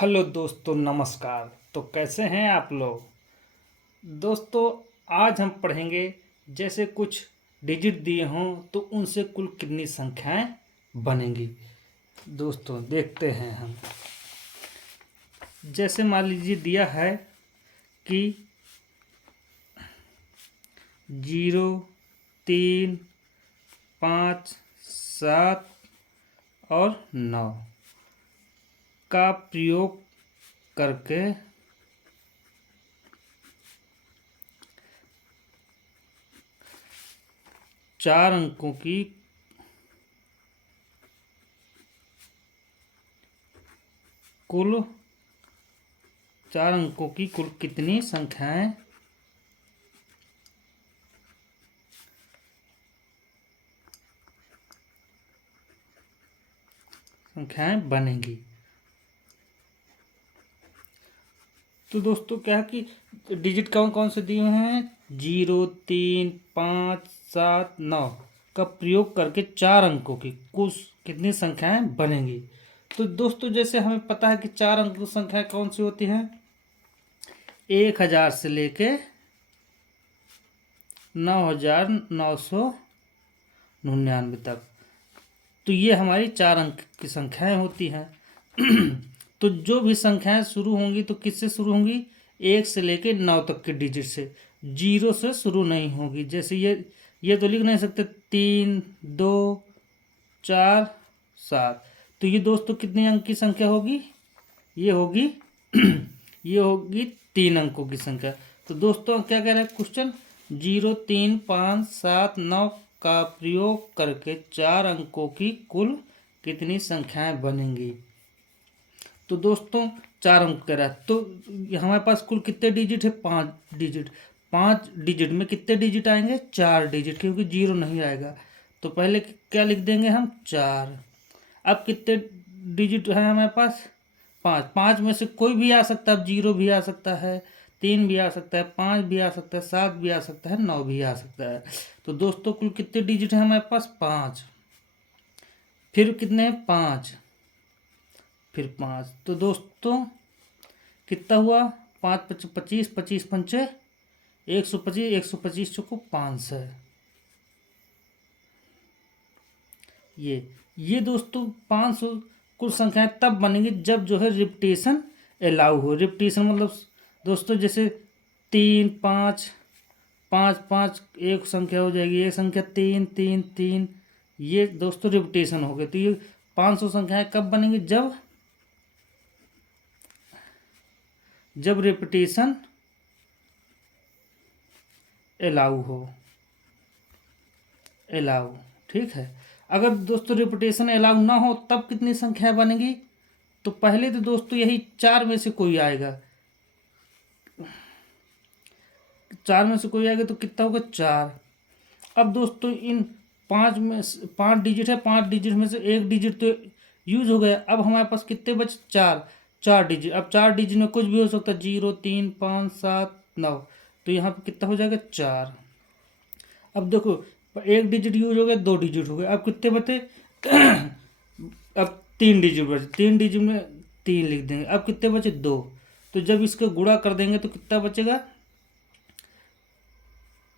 Hello दोस्तों, नमस्कार। तो कैसे हैं आप लोग। दोस्तों, आज हम पढ़ेंगे जैसे कुछ डिजिट दिए हों तो उनसे कुल कितनी संख्याएं बनेंगी। दोस्तों देखते हैं हम। जैसे मान लीजिए दिया है कि 0, 3, 5, 7 और 9 का प्रयोग करके 4 अंकों की कुल 4 अंकों की कुल कितनी संख्याएं बनेंगी। तो दोस्तों क्या है कि डिजिट कौन कौन से दिए हुए हैं, 0, 3, 5, 7, 9 का प्रयोग करके 4 अंकों की कुल कितनी संख्याएं बनेंगी। तो दोस्तों जैसे हमें पता है कि 4 अंक की संख्या कौन सी होती है, 1000 से लेके 9999 तक। तो ये हमारी 4 अंक की संख्याएं होती हैं। तो जो भी संख्याएं शुरू होंगी तो किससे शुरू होंगी, 1 से लेके 9 तक के डिजिट से, 0 से शुरू नहीं होगी। जैसे ये तो लिख नहीं सकते 3, 2, 4, 7। तो ये दोस्तों कितने अंक की संख्या होगी, ये होगी ये होगी 3 अंकों की संख्या। तो दोस्तों क्या कह रहा है क्वेश्चन, 0, 3, 5, 7, 9 का प्रयोग करके 4 अंकों की कुल कितनी संख्याएं बनेंगी। तो दोस्तों 4 अंक कह रहा है, तो हमारे पास कुल कितने डिजिट है, 5 डिजिट। 5 डिजिट में कितने डिजिट आएंगे, 4 डिजिट, क्योंकि 0 नहीं आएगा। तो पहले क्या लिख देंगे हम, 4। अब कितने डिजिट है हमारे पास, 5। 5 में से कोई भी आ सकता है, 0 भी आ सकता है, 3 भी आ सकता है, 5 भी आ सकता है, 7 भी आ सकता है, 9 भी आ सकता है। तो दोस्तों कुल कितने डिजिट है हमारे पास, 5। फिर कितने हैं, 5, फिर 5। तो दोस्तों कितना हुआ, 5 5 25, 25 पंचे 125, 125 चौको 500। ये दोस्तों 500 कुल संख्याएं तब बनेंगी जब जो है रिपीटेशन अलाउ हो। रिपीटेशन मतलब दोस्तों जैसे 3, 5, 5, 5 एक संख्या हो जाएगी, एक संख्या 3, 3, 3, ये दोस्तों रिपीटेशन हो गए। तो ये 500 संख्याएं कब बनेंगी, जब रिपीटेशन अलाउ हो, अलाउ। ठीक है। अगर दोस्तों रिपीटेशन अलाउ ना हो तब कितनी संख्या बनेगी, तो पहले तो दोस्तों यही 4 में से कोई आएगा, 4 में से कोई आएगा तो कितना होगा, 4। अब दोस्तों इन 5 में 5 डिजिट है, 5 डिजिट में से एक डिजिट तो यूज हो गया। अब हमारे पास कितने बचे, 4। 4 डिजिट, अब 4 डिजिट में कुछ भी हो सकता है, 0, 3, 5, 7, 9। तो यहाँ पे कितना हो जाएगा, 4। अब देखो एक डिजिट यूज हो गया, 2 डिजिट हो गए, अब कितने बचे अब 3 डिजिट बचे, 3 डिजिट में 3 लिख देंगे। अब कितने बचे, 2। तो जब इसको गुणा कर देंगे तो कितना बचेगा,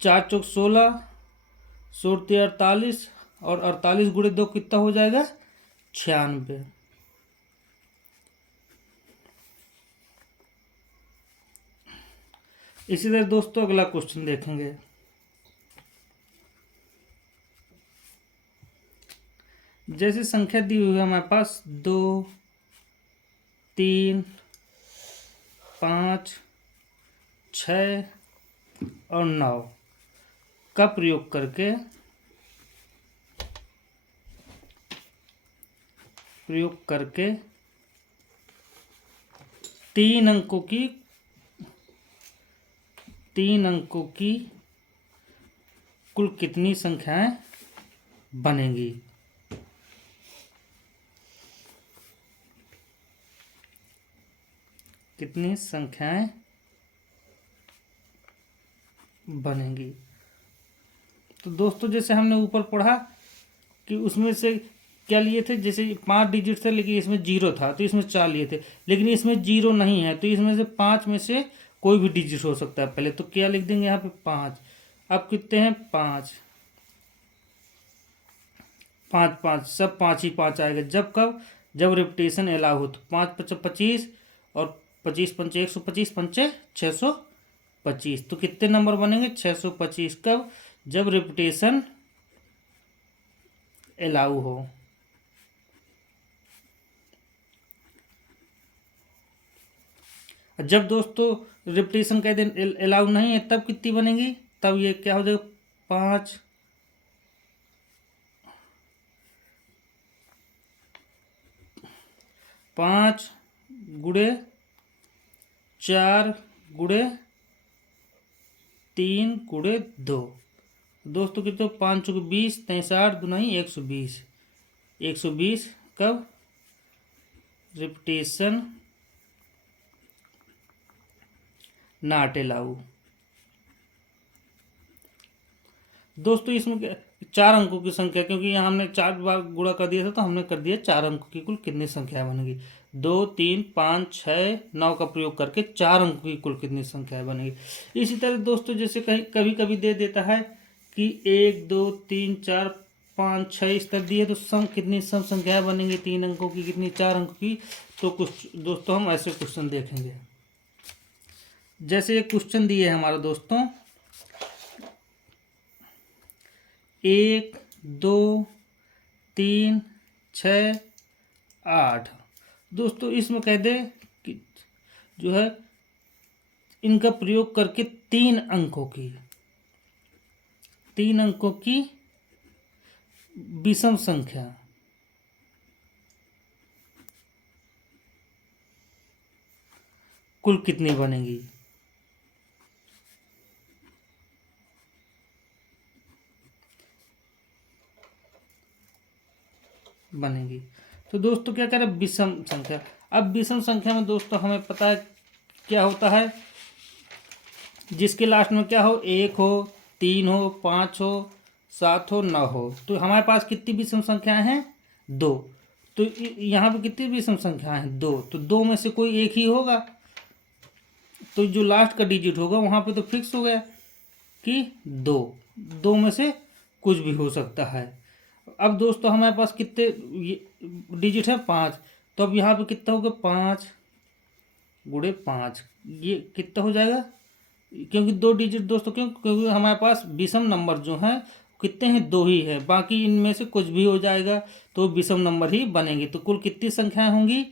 4 चौक 16, 16 48, और 48 गुणे 2 कितना हो जाएगा, 96। इसी तरह दोस्तों अगला क्वेश्चन देखेंगे। जैसे संख्या दी हुई है हमारे पास 2, 3, 5, 6 और 9 का प्रयोग करके 3 अंकों की कुल कितनी संख्याएं बनेंगी। कितनी संख्याएं बनेंगी। तो दोस्तों जैसे हमने ऊपर पढ़ा कि उसमें से क्या लिए थे, जैसे 5 डिजिट थे लेकिन इसमें 0 था तो इसमें 4 लिए थे, लेकिन इसमें 0 नहीं है तो इसमें से 5 में से कोई भी डिजिट हो सकता है पहले, तो क्या लिख देंगे यहाँ पे 5। अब कितने हैं 5, 5 5 सब 5 ही 5 आएगा। जब कब, जब रिपीटेशन अलाउ हो, तो 5 5 25 और 25 पंचे 125 पंचे 625, तो कितने नंबर बनेंगे 625। कब, जब रिपीटेशन अलाउ हो। जब दोस्तों रिपीटेशन कह दें अलाउ नहीं है तब कितनी बनेगी, तब ये क्या हो जाएगा 5 5 गुड़े 4 गुड़े 3 गुड़े 2, दोस्तों कितने 5 चौके 20, 63 दुनाई 120, 120। कब, रिपीटेशन नॉट अलाउ। दोस्तों इसमें 4 अंकों की संख्या, क्योंकि यहाँ हमने 4 बार गुणा कर दिया था तो हमने कर दिया 4 अंकों की कुल कितनी संख्या बनेगी, 2 3 5 6 9 का प्रयोग करके 4 अंकों की कुल कितनी संख्या बनेगी। इसी तरह दोस्तों जैसे कहीं कभी कभी दे देता है कि 1 2 3 4 5 6 इस तरह दिए, तो सम कितनी सम संख्याएं बनेंगी 3 अंकों की कितनी 4 अंकों की। तो कुछ दोस्तों हम ऐसे क्वेश्चन देखेंगे, जैसे एक क्वेश्चन दिए है हमारा दोस्तों 1 2 3 6 8। दोस्तों इसमें कह दे कि जो है इनका प्रयोग करके 3 अंकों की विषम संख्या कुल कितनी बनेगी। तो दोस्तों क्या करें, विषम संख्या। अब विषम संख्या में दोस्तों हमें पता है क्या होता है, जिसके लास्ट में क्या हो, 1 हो 3 हो 5 हो 7 हो 9 हो। तो हमारे पास कितनी विषम संख्याएं हैं 2, तो यहाँ पे कितनी विषम संख्याएं हैं 2, तो 2 में से कोई एक ही होगा, तो जो लास्ट का डिजिट होगा वहाँ पे तो फिक्स हो गया कि 2 में से कुछ भी हो सकता है। अब दोस्तों हमारे पास कितने डिजिट है 5, तो अब यहाँ पे कितना होगा 5 गुणे 5, ये कितना हो जाएगा, क्योंकि 2 डिजिट दोस्तों क्योंकि हमारे पास विषम नंबर जो हैं कितने हैं 2 ही है, बाकी इनमें से कुछ भी हो जाएगा तो विषम नंबर ही बनेंगे। तो कुल कितनी संख्याएं होंगी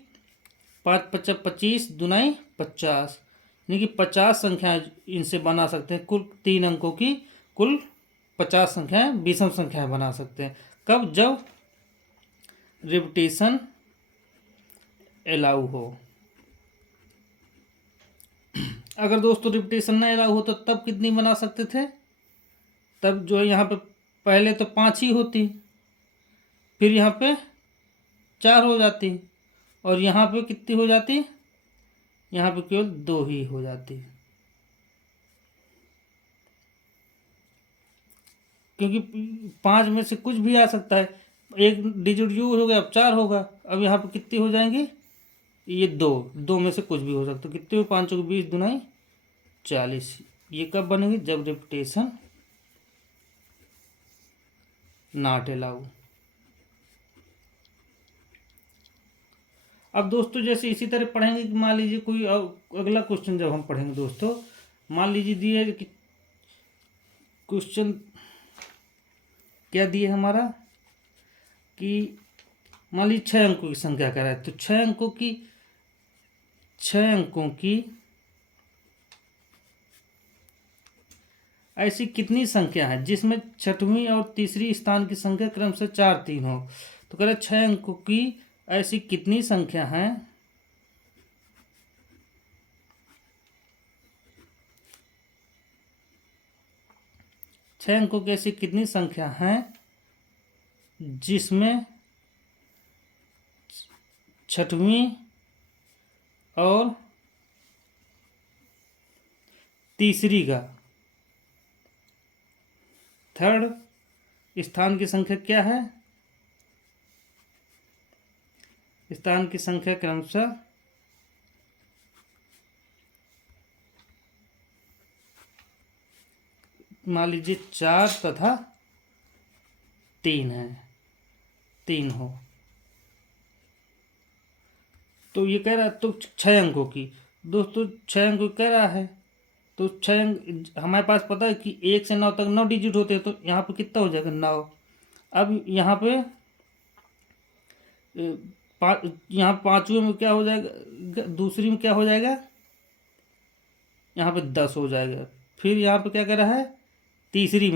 5 5 25 दुनाई 50, यानी कि 50 संख्याएं इनसे बना सकते हैं। कुल 3 अंकों की कुल 50 संख्याएं विषम संख्याएं बना सकते हैं। कब, जब रिपीटेशन अलाउ हो। अगर दोस्तों रिपीटेशन नहीं अलाउ हो तो तब कितनी बना सकते थे, तब जो है यहाँ पे पहले तो 5 ही होती, फिर यहाँ पे 4 हो जाती, और यहाँ पे कितनी हो जाती, यहाँ पे केवल 2 ही हो जाती, क्योंकि 5 में से कुछ भी आ सकता है। एक डिजिट यूज हो गया अब 4 होगा, अब यहाँ पे कितनी हो जाएंगी, ये 2 में से कुछ भी हो सकता है। कितने हुए 5 चौके 20 दुनाई 40, ये कब बनेगी, जब रिपीटेशन नॉट अलाउ। अब दोस्तों जैसे इसी तरह पढ़ेंगे कि मान लीजिए कोई अगला क्वेश्चन जब हम पढ़ेंगे दोस्तों, मान लीजिए दिए कि क्वेश्चन क्या दिए हमारा कि मान लीजिए 6 अंकों की संख्या करा है, तो 6 अंकों की ऐसी कितनी संख्या है जिसमें छठवीं और तीसरी स्थान की संख्या क्रम से 4 3 हो। तो कह रहे 6 अंकों की ऐसी कितनी संख्या है छह अंकों की ऐसी कितनी संख्या है जिसमें छठवीं और तीसरी का थर्ड स्थान की संख्या क्या है स्थान की संख्या क्रमशः मान लीजिए 4 तथा 3 है, 3 हो तो ये कह रहा है तो 6 अंकों की, दोस्तों 6 अंकों की कह रहा है तो 6 अंक हमारे पास पता है कि 1 से 9 तक 9 डिजिट होते हैं, तो यहाँ पे कितना हो जाएगा 9। अब यहाँ पे यहाँ पाँचवें में क्या हो जाएगा, दूसरी में क्या हो जाएगा, यहाँ पे 10 हो जाएगा। फिर यहाँ पे क्या कर रहा है, तीसरी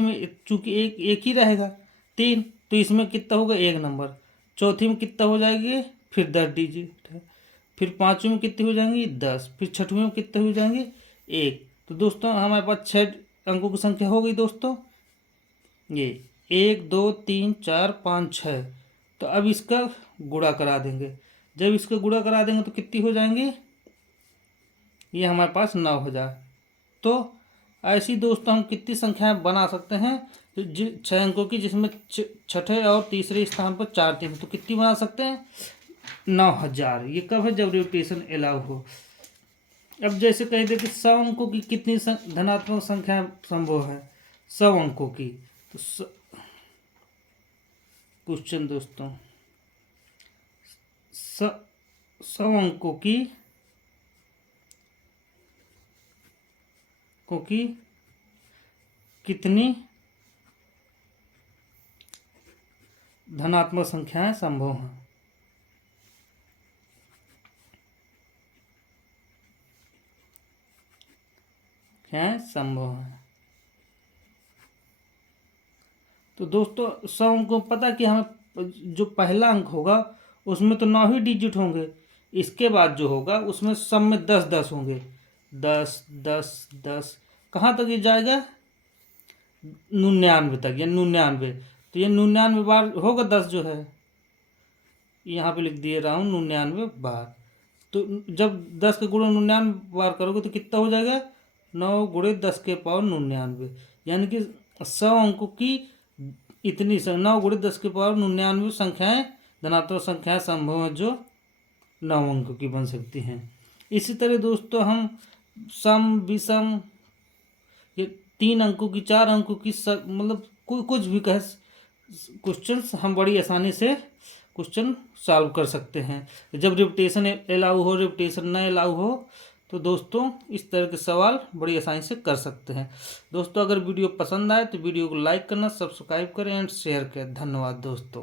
में चूंकि एक ही रहेगा 3, तो इसमें कितना होगा 1 नंबर। चौथी में कितना हो जाएगी, फिर 10 डिजिट है। फिर पाँचवीं में कितनी हो जाएंगी 10, फिर छठवीं में कितने हो जाएंगे 1। तो दोस्तों हमारे पास 6 अंकों की संख्या हो गई दोस्तों, ये 1 2 3 4 5 6। तो अब इसका गुणा करा देंगे, जब इसका गुणा करा देंगे तो कितनी हो जाएंगी, ये हमारे पास 9,000। तो ऐसी दोस्तों हम कितनी संख्याएं बना सकते हैं, तो 6 अंकों की, जिसमें छठे और तीसरे स्थान पर 4 3, तो कितनी बना सकते हैं 9,000। ये कब है, जब रोटेशन अलाउ हो। अब जैसे कह दे कि 100 अंकों की कितनी धनात्मक संख्या संभव है, 100 अंकों की, तो क्वेश्चन दोस्तों 100 अंकों की कितनी धनात्मक संख्याएं संभव हैं, संभव है। तो दोस्तों 100 अंकों पता कि हमें जो पहला अंक होगा उसमें तो 9 ही डिजिट होंगे, इसके बाद जो होगा उसमें सब में 10 10 होंगे, 10 10 10, कहाँ तक ये जाएगा 99 तक, या 99। तो ये 99 बार होगा 10 जो है, यहाँ पे लिख दिए रहा हूँ 99 बार। तो जब 10 के गुणे 99 बार करोगे तो कितना हो जाएगा 9 गुणे 10 के पावर 99, यानी कि 100 अंकों की इतनी 9 गुणे 10 के पावर 99 संख्याएं, धनात्मक संख्याएं संभव हैं जो 9 अंकों की बन सकती हैं। इसी तरह दोस्तों हम सम विषम, ये 3 अंकों की 4 अंकों की मतलब कुछ भी कह क्वेश्चंस हम बड़ी आसानी से क्वेश्चन सॉल्व कर सकते हैं। जब रिपीटेशन अलाउ हो, रिपीटेशन न अलाउ हो, तो दोस्तों इस तरह के सवाल बड़ी आसानी से कर सकते हैं। दोस्तों अगर वीडियो पसंद आए तो वीडियो को लाइक करना, सब्सक्राइब करें एंड शेयर करें। धन्यवाद दोस्तों।